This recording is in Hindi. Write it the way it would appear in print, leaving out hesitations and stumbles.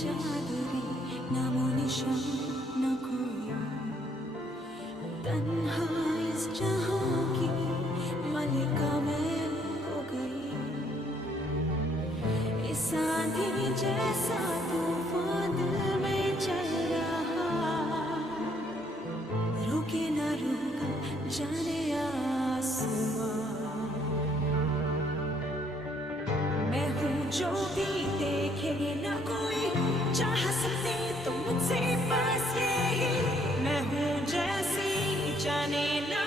चादरी नामो निशान न कोई, तन्हा इस जहां की मलिका मैं हो गई। इस आंधी जैसा तूफान दिल में चल रहा, रुके ना रुका जाने आसमां। मैं हूँ जो भी देखे ना कोई, चाह सकते तुम मुझसे पास यही। मैं हूँ जैसी जाने ना